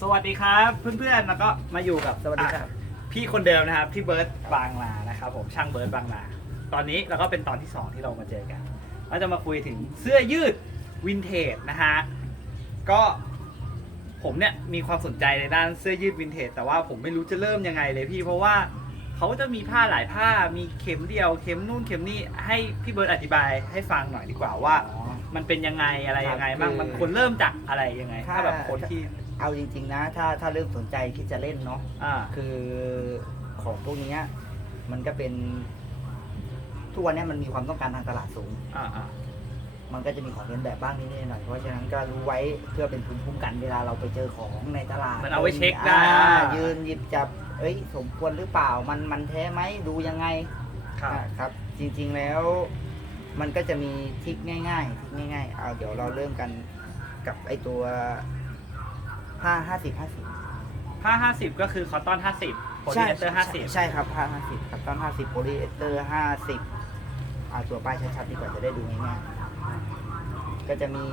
สวัสดีครับ เพื่อนๆแล้วก็มาอยู่กับสวัสดีครับอะพี่คนเดิมนะครับพี่เบิร์ตบางนานะครับผมช่างเบิร์ตบางนาตอนนี้เราก็เป็นตอนที่ 2 ที่เรามาเจอกันเราจะมาคุยถึงเสื้อยืดวินเทจนะฮะก็ผมเนี่ยมีความสนใจในด้านเสื้อยืดวินเทจแต่ว่าผมไม่รู้จะเริ่มยังไงเลยพี่เพราะว่าเขาจะมีผ้าหลายผ้ามีเข็มเดียวเข็มนู่นเข็มนี่ให้พี่เบิร์ตอธิบายให้ฟังหน่อยดีกว่าว่า มันเป็นยังไงอะไรยังไงบ้างครับมันควรเริ่มจากอะไรยังไง ถ้าถ้าแบบคนที่ เอาจริง ๆ นะ ถ้าถ้าเริ่มสนใจที่จะเล่นเนาะอ่า คือของพวกเนี้ยมันก็เป็นทุกวันเนี้ยมันมีความต้องการทางตลาดสูง อ่าอ่ามันก็จะมีของเลียนแบบบ้างนิดๆหน่อยๆเพราะฉะนั้นก็รู้ไว้เพื่อเป็นภูมิคุ้มกันเวลาเราไปเจอของในตลาดมันเอาไว้เช็คได้อ่าอ่ายืนหยิบจับ เอ้ย สมควรหรือเปล่ามันมันแท้ไหมดูยังไงครับ อ่าครับ จริงๆแล้ว มันก็จะมีทริกง่ายๆทริกง่าย ๆ เอาเดี๋ยวเราเริ่มกันกับไอตัว ผ้าห้าสิบห้าสิบผ้าห้าสิบก็คือคอตตอนห้าสิบโพลีเอสเตอร์ห้าสิบใช่ครับผ้าห้าสิบครับต้นห้าสิบโพลีเอสเตอร์ห้าสิบเอาตัวป้ายชัดๆดีกว่าจะได้ดูง่ายๆก็จะมี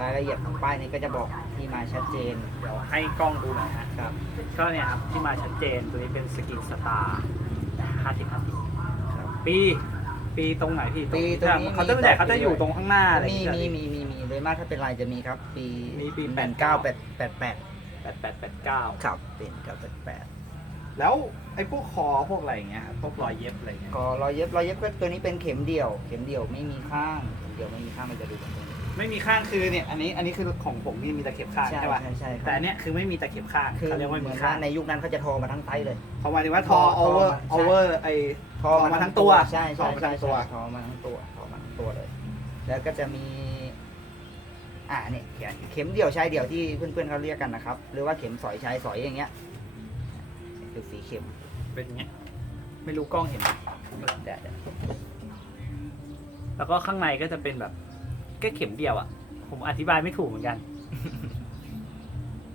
รายละเอียดของป้ายนี้ก็จะบอกที่มาชัดเจนเดี๋ยวให้กล้องดูหน่อยฮะครับ ก็เนี่ยครับที่มาชัดเจนตัวนี้เป็นสกินสตาร์ห้าสิบห้าสิบครับปี ปีตรงไหนพี่ปีตรงนี้เขาจะมีใหญ่ต่อเขาจะอยู่ตรงข้างหน้าอะไรมีอย่างมีเงี้ยมีมีมีโดยมากถ้าเป็นลายจะมีครับ ปีมีปีแปดเก้าแปดแปดแปดแปดแปดแปดเก้าครับเป็นเก้าแปดแปดแล้วไอ้พวกคอพวกอะไรอย่างเงี้ยครับพวกรอยเย็บอะไรอย่างเงี้ยก็รอยเย็บรอยเย็บก็ตัวนี้เป็นเข็มเดี่ยว เข็มเดี่ยวไม่มีข้างเข็มเดี่ยวไม่มีข้างมันจะดูแบบนี้ไม่มีข้างคือเนี่ยอันนี้อันนี้คือของผมนี่มีตะเข็บข้างใช่ใช่ป่ะใช่ใช่ครับแต่อันเนี้ยคือไม่มีตะเข็บข้างคือเขาเรียกว่าเหมืมีอนข้าว่างในยุคนั้นเขาจะทอมาทั้งไซส์เลย เขาหมายถึงว่าทอทโออเวอร์ใช่ โอเวอร์ไอ ทอทอมามาทั้ทั้งงตัตัววใช่ทอใช่มาทั้ใช่งตัว ใช่ทอมาทั้งตัวทอมาทั้งตัวเลย แล้วก็จะมี อ่าเนี่ยเข็มเข็มเดี่ยวชายเดี่ยวที่เพื่อนๆเขาเรียกกันนะครับ หรือว่าเข็มสอยชายสอยอย่างเงี้ยคือสีเข็มเป็นอย่างเงี้ยไม่รู้กล้องเห็นไหมได้ได้แล้วก็ข้างในก็จะเป็นแบบแค่เข็มเดียวอะ่ะ ผมอธิบายไม่ถูกเหมือนกัน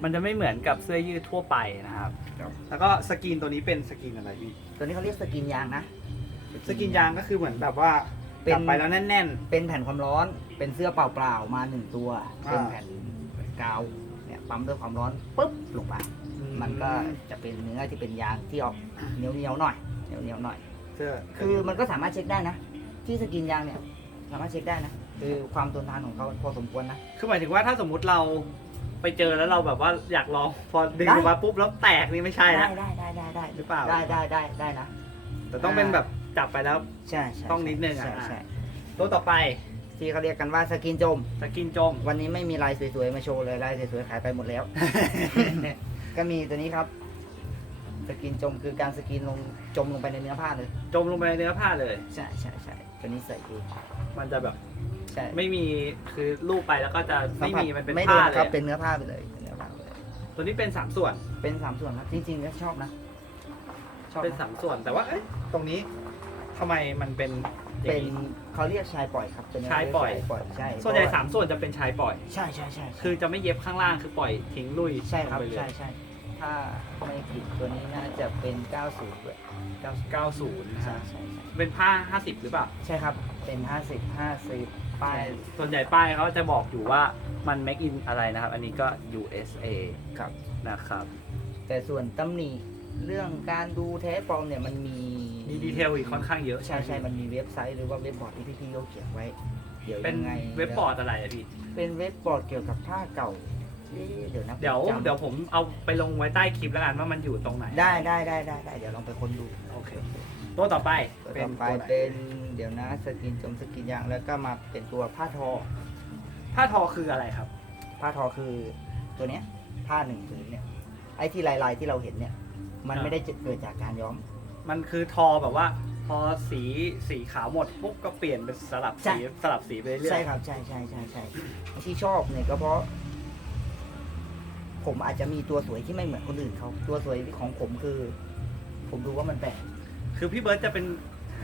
มันจะไม่เหมือนกับเสื้อยืดทั่วไปนะครับ แล้วก็สกรีนตัวนี้เป็นสกรีนอะไรพี่ตัวนี้เขาเรียกสกินยางนะ สกรีนยางก็คือเหมือนแบบว่า เป็น จับไปแล้วแน่น เป็นแผ่นความร้อน เป็นเสื้อเปล่าๆมาหนึ่งตัว อ่า เป็นแผ่นกาว เนี่ยปั๊มด้วยความร้อนปุ๊บลงไป ๆมันก็จะเป็นเนื้อที่เป็นยางที่ออกเหนียวเหนียวๆหน่อยเหนียวเหนียวๆหน่อย เสื้อคือมันก็สามารถเช็คได้นะ ที่สกินยางเนี่ยสามารถเช็คได้นะ คือความทนทานของเขาพอสมควรนะ คือหมายถึงว่าถ้าสมมุติเราไปเจอแล้วเราแบบว่าอยากลองพอดึงได้ ออกมาปุ๊บแล้วแตกนี่ไม่ใช่ได้นะ ได้ได้ได้ได้หรือเปล่า ได้ได้ได้ได้นะ แต่ต้องเป็นแบบ จับไปแล้ว ใช่ใช่ต้องนิดนึงอะใช่ใช่ตัวต่อไปที่เขาเรียกกันว่าสกินจม สกินจม วันนี้ไม่มีลายสวยๆมาโชว์เลยลายสวยๆขายไปหมดแล้ว ก็มีตัวนี้ครับ สกินจมคือการสกินลงจมลงไปในเนื้อผ้าเลย จมลงไปในเนื้อผ้าเลย ใช่ใช่ใช่ตัวนี้ใส่ดีมันจะแบบใช่ไม่มีคือลูบไปแล้วก็จะไม่มีมันเป็นไม่ผ้าโดนเลครับยเป็นเนื้อผ้าไปเลยเป็นเนื้อผ้าไปเลย ตัวนี้เป็นสามส่วนเป็นสามส่วนครับจริงๆก็ชอบนะชอบเป็นนะสามส่วนแต่ว่าเอ้ยตรงนี้ ทำไมมันเป็นอย่าเป็งนนี้เขาเรียกชายปล่อยครับเป็นชายปล่อย ปล่อยใช่ส่วนใหญ่เพระสามส่วนจะเป็นชายปล่อย ใช่ใช่ใช่ใช่คือจะไม่เย็บข้างล่างคือปล่อยทิ้งลุยใช่ครับลงไปเลยใช่ใช่ถ้าไม่ผิดตัวนี้น่าจะเป็น 90ด้วยเก้าศูนย์นะใช่ฮะใช่ใช่เป็นผ้าห้าสิบหรือเปล่า ใช่ครับเป็น 50 50ป้ายส่วนใหญ่ป้ายเขาจะบอกอยู่ว่ามัน make in อะไรนะครับ อันนี้ก็ USA ครับ นะครับ แต่ส่วนตำหนิเรื่องการดูแท้ปลอมเนี่ยมันมี มีดีเทลอีกค่อนข้างเยอะใช่ใช่มันมีเว็บไซต์หรือว่าเว็บบอร์ดที่พี่ๆเขาเขียนไว้ เดี๋ยวเป็นยังไงเว็บบอร์ดอะไรอะพี่ เป็นเว็บบอร์ดเกี่ยวกับผ้าเก่าเอ๊ะเดี๋ยวนะเดี๋ยวจำเดี๋ยวผมเอาไปลงไว้ใต้คลิปแล้วกันว่ามันอยู่ตรงไหนได้ได้ได้ได้ได้เดี๋ยวลองไปค้นดู โอเค ตัวต่อไปตัวเป็ต่นอไปตัวไหนเป็นเดี๋ยวนะสกินจมสกินยางแล้วก็มาเป็นตัวผ้าทอ ผ้าทอคืออะไรครับ ผ้าทอคือตัวเนี้ยผ้าหนึ่งผืนเนี่ยไอ้ที่ลายๆที่เราเห็นเนี่ย มันอ่า ไม่ได้เกิดจากการย้อม มันคือทอแบบว่า พอสีสีขาวหมดปุ๊บก็เปลี่ยนเป็นสลับใช่สีสลับสีไปเรื่อยๆใช่ครับใช่ใช่ใช่ใช่ที่ชอบเนี่ยก็เพราะ ผมอาจจะมีตัวสวยที่ไม่เหมือนคนอื่นเขาตัวสวยของผมคือ ผมดูว่ามันแปลกคือพี่เบิร์ตจะเป็น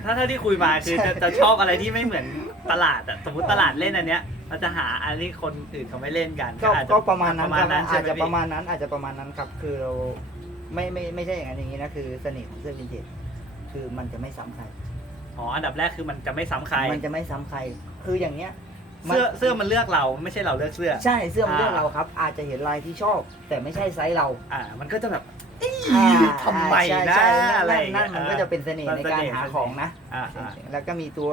ถ้าเท่าที่คุยมาคือจะจะชอบอะไรที่ไม่เหมือนตลาดอะสมมติตลาดเล่นอันเนี้ยเราจะหาอันที่คนอื่นเขาไม่เล่นกันก็อาจจก็ประมาณนั้นประมาณนั้นครับใช่อาจไหมจะพี่ประมาณนั้นอาจจะประมาณนั้นครับคือเรา ไม่ไม่ไม่ใช่อย่างนั้นอย่างนี้นะคือเสน่ห์ของเสื้อวินเทจคือมันจะไม่ซ้ำใคร อ๋ออันดับแรกคือมันจะไม่ซ้ำใครมันจะไม่ซ้ำใคร คืออย่างเนี้ยเสื้อเสื้อมันเลือกเราไม่ใช่เราเลือกเสื้อ ใช่เสื้อมันเลือกอ่าเราครับ อาจจะเห็นลายที่ชอบ แต่ไม่ใช่ไซส์เราอ่า มันก็จะแบบอ่าทำไมใช่นะใช่อะไรนั่นอย่างเงี้ยนั่นมันก็จะเป็นเสน่ห์ในการหาของนะ อ่าอ่าแล้วก็มีตัว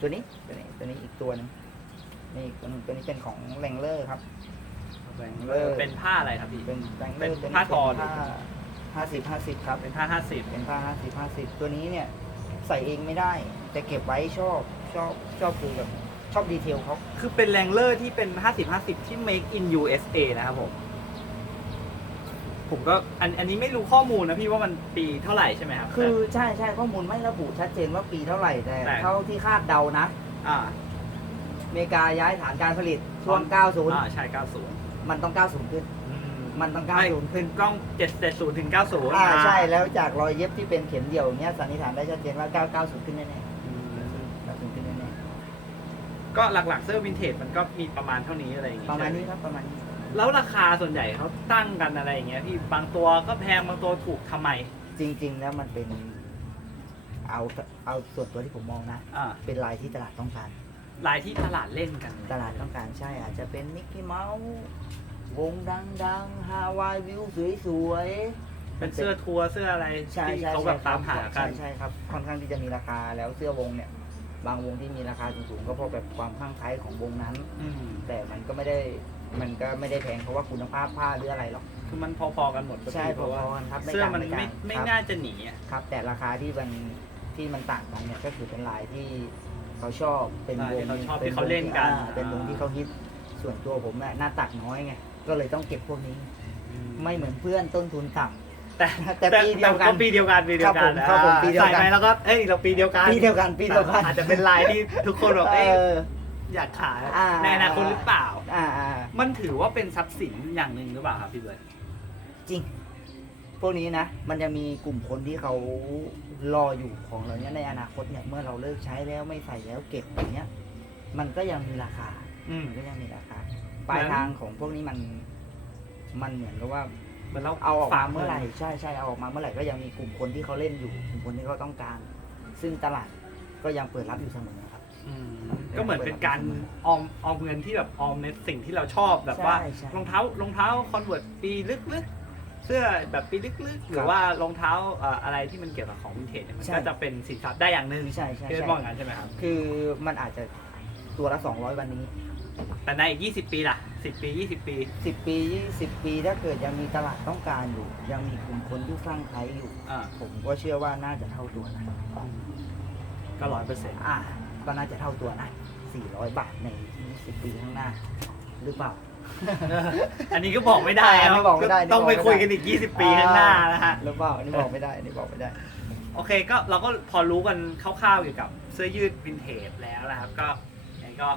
ตัวนี้ตัวนี้ตัวนี้อีกตัวหนึงนี่อีกตัวหนึงตัวนี้เป็นของแรงเลอร์ครับ เออเป็นผ้าอะไรครับพี่ เป็นแรงเลเป็อนร์ผ้าทอหรือผ้าห้าสิบห้าสิบครับ เป็นผ้าห้าสิบเป็นผ้าห้าสิบห้าสิบตัวนี้เนี่ยใส่เองไม่ได้ แต่เก็บไว้ชอบชอบชอบคือแบบชอบดีเทลเขาคือเป็นแรงเลอร์ที่เป็น 50 50 ที่ make in USA นะครับผม ผมก็อันอันนี้ไม่รู้ข้อมูลนะพี่ว่ามันปีเท่าไหร่ใช่ไหมครับ คือใช่ใช่ข้อมูลไม่ระบุชัดเจนว่าปีเท่าไหร่แต่แต่ เท่าที่คาดเดานะอ่าอเมริกาย้ายฐานการผลิตช่วงอ่า90ใช่ 90 มันต้อง90ขึ้นอืมันต้องไม่90ขึ้นกล้อง770ถึง90อ่าใช่แล้วจากรอยเย็บที่เป็นเข็มเดียวอย่างเงี้ยสันนิษฐานได้ชัดเจนว่า990ขึ้นแน่อืมๆ90ขึ้นแน่ก็หลักๆเสื้อวินเทจมันก็มีประมาณเท่านี้อะไรอย่างๆงี้ประมาณใช่ไหนี้ครับประมาณนี้แล้วราคาส่วนใหญ่เขาตั้งกันอะไรอย่างเงี้ยพี่บางตัวก็แพงบางตัวถูกทำไม จริง ๆ แล้วมันเป็นเอาเอาส่วนตัวที่ผมมองนะอ่าเป็นลายที่ตลาดต้องการลายที่ตลาดเล่นกัน ตลาดต้องการใช่อาจจะเป็นมิกกี้เมาส์ วงดังๆฮาวายวิวสวยๆเป็นเสื้อทัวร์เสื้ออะไรใช่ที่ใช่เขาแบบใช่ตามหากัใช่นใช่ครับค่อนข้างที่จะมีราคาแล้วเสื้อวงเนี่ย บางวงที่มีราคาสูงๆก็เพราะแบบความคลั่งไคล้ของวงนั้น อืมแต่มันก็ไม่ได้มันก็ไม่ได้แพงเพราะว่าคุณภาพผ้าหรืออะไรหรอก คือมันพอๆกันหมดใช่เพราะว่าพอๆกันครับเสื้อมันไม่ไม่ต่างไม่ครับน่าจะหนีอะครับ แต่ราคาที่มันที่มันต่างกันเนี่ยก็คือเป็นลายที่เขาชอบเป็นวงที่เขาชอบป็ที่เขาเล่นกันอ่าเป็นวงที่เขาฮิตส่วนตัวผมเนี่ยหน้าตักน้อยไง ก็เลยต้องเก็บพวกนี้ ไม่เหมือนเพื่อนต้นทุนต่ำ แต่แต่ปีเดียวกันปีเดียวกันปีเดียวกันครับผมครับผมปีเดียวกันใส่ไปแล้วก็เอ้ยเราปีเดียวกันปีเดียวกันปีเดียวกัน อาจจะเป็นลายที่ทุกคนบอกเอเอ้ยออยากขายอ่า ในอนาคตหรือเปล่า อ่าอ่ามันถือว่าเป็นทรัพย์สินอย่างหนึ่งหรือเปล่าครับพี่เบิร์ดจริง พวกนี้นะ มันจะมีกลุ่มคนที่เขารออยู่ของเราเนี้ยในอนาคตเนี่ยเมื่อเราเลิกใช้แล้วไม่ใส่แล้วเก็บอย่างเงี้ย มันก็ยังมีราคา อืม มันก็ยังมีราคา ปลายทางของพวกนี้มัน มันเหมือนกับว่าเหมือนเราเอาออกฝมาเมื่อไหร่ใช่ใช่เอาออกมาเมื่อไหร่ก็ยังมีกลุ่มคนที่เขาเล่นอยู่กลุ่มคนที่เขาต้องการ ซึ่งตลาดก็ยังเปิดรับอยู่เสมอครับ อืมก็เหมือนเป็นการออมออมเงินที่แบบออมในสิ่งที่เราชอบแบบว่าใช่ใช่ รองเท้ารองเท้าคอนเวิร์ตปีลึกๆเสื้อแบบปีลึกๆหรือว่ารองเท้าเอ่ออะไรที่มันเกี่ยวกับของวินเทจเนี่ยมันใช่ก็จะเป็นสินทรัพย์ได้อย่างหนึ่งใช่ใช่พี่ใช่มองอย่างนั้นใช่ไหมครับ คือมันอาจจะตัวละ 200 วันนี้ แต่ในอีก 20 ปีล่ะ 10 ปี 20 ปี10ปี20ปีถ้าเกิดยังมีตลาดต้องการอยู่ ยังมีกลุ่มคนที่สร้างใครอยู่ อ่าผมก็เชื่อว่าน่าจะเท่าตัวนะก็ร้อยเปอร์เซ็นต์อ่า ก็น่าจะเท่าตัวนะ400 บาทใน20ปีข้างหน้า หรือเปล่า อันนี้ก็บอกไม่ได้อันคนี้รับบอกไม่ได้ต้องไปอันนี้บอกไม่ได้ คุยกันอีก 20 ปีข้างหน้านะฮะ หรือเปล่าอันนี้บอกไม่ได้อันนี้บอกไม่ได้ โอเคก็เราก็พอรู้กันคร่าวๆเกี่ยวกับเสื้อยืดวินเทจแล้วนะครับ ก็ยังไงก็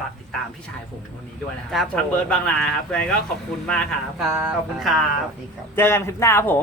ฝากติดตามพี่ชายผมคนนี้ด้วยนะคครัรับผม ช่างเบิร์ดบางนาครับยังไงก็ขอบคุณมากครับ ครับขอบคุณครับ สวัสดีครับ เจอกันคลิปหน้าครับผม